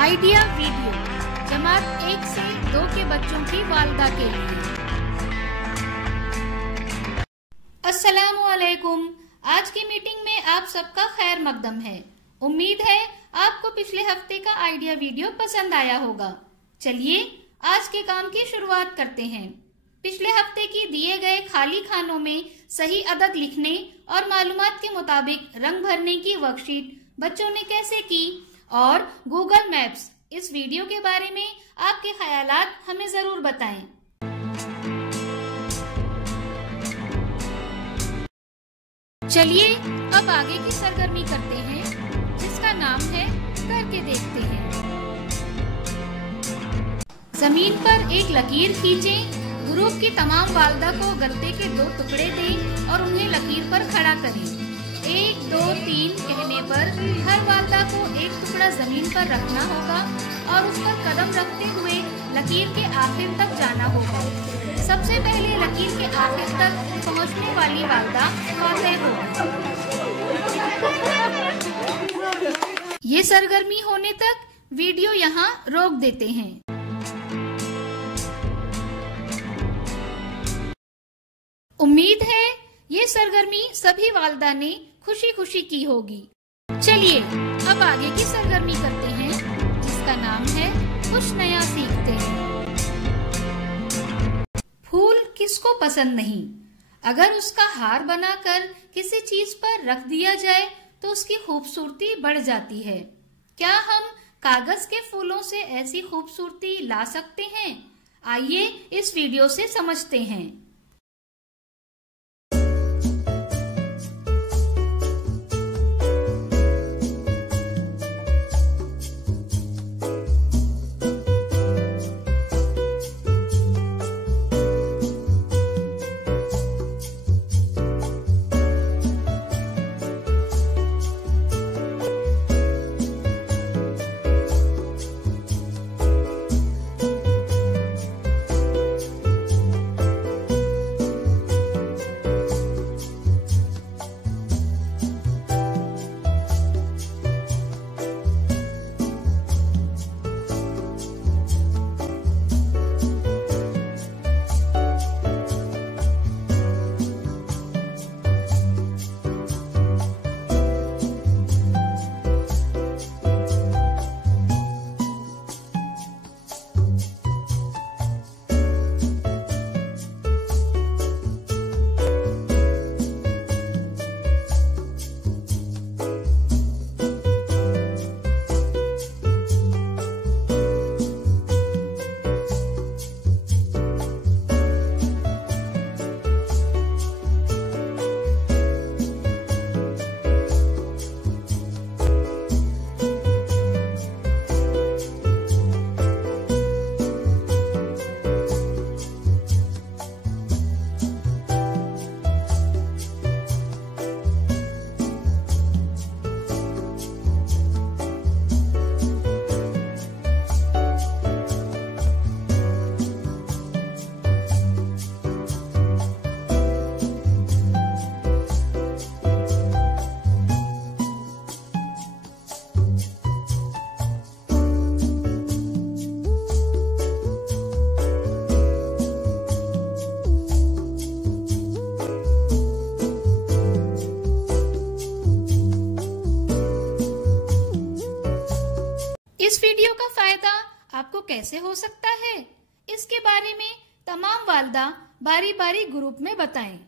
Idea video जमात 1 से 2 के बच्चों की वालिदा के लिए। अस्सलामुअलैकुम। आज की मीटिंग में आप सबका खैर मकदम है। उम्मीद है आपको पिछले हफ्ते का आइडिया वीडियो पसंद आया होगा। चलिए आज के काम की शुरुआत करते हैं। पिछले हफ्ते की दिए गए खाली खानों में सही अदद लिखने और मालूमात के मुताबिक रंग भरने की वर्कशीट बच्चों ने कैसे की और गूगल मैप्स इस वीडियो के बारे में आपके ख्यालात हमें जरूर बताएं। चलिए अब आगे की सरगर्मी करते हैं जिसका नाम है करके देखते हैं। जमीन पर एक लकीर खींचें। ग्रुप की तमाम वालिदा को गत्ते के 2 टुकड़े दें और उन्हें लकीर पर खड़ा करें। 1, 2, 3 कहने पर हर वालिदा को एक टुकड़ा जमीन पर रखना होगा और उस पर कदम रखते हुए लकीर के आखिर तक जाना होगा। सबसे पहले लकीर के आखिर तक पहुंचने वाली वालिदा फातेह होगी। ये सरगर्मी होने तक वीडियो यहाँ रोक देते हैं। उम्मीद है ये सरगर्मी सभी वालिदा ने खुशी खुशी की होगी। चलिए अब आगे की सरगर्मी करते हैं जिसका नाम है कुछ नया सीखते हैं। फूल किसको पसंद नहीं? अगर उसका हार बनाकर किसी चीज पर रख दिया जाए तो उसकी खूबसूरती बढ़ जाती है। क्या हम कागज के फूलों से ऐसी खूबसूरती ला सकते हैं? आइए इस वीडियो से समझते हैं। इस वीडियो का फायदा आपको कैसे हो सकता है, इसके बारे में तमाम वालिदा बारी बारी ग्रुप में बताएं।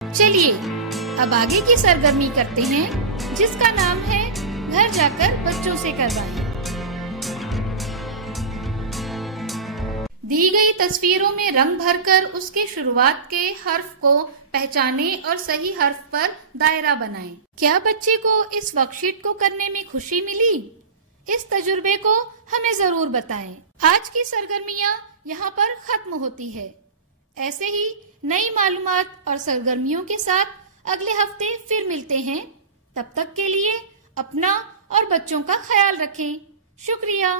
चलिए अब आगे की सरगर्मी करते हैं जिसका नाम है घर जाकर बच्चों से करवाएं। दी गई तस्वीरों में रंग भरकर उसके शुरुआत के हर्फ को पहचाने और सही हर्फ पर दायरा बनाएं। क्या बच्चे को इस वर्कशीट को करने में खुशी मिली? इस तजुर्बे को हमें जरूर बताएं। आज की सरगर्मियां यहाँ पर खत्म होती है। ऐसे ही नई मालूमात और सरगर्मियों के साथ अगले हफ्ते फिर मिलते हैं। तब तक के लिए अपना और बच्चों का ख्याल रखें। शुक्रिया।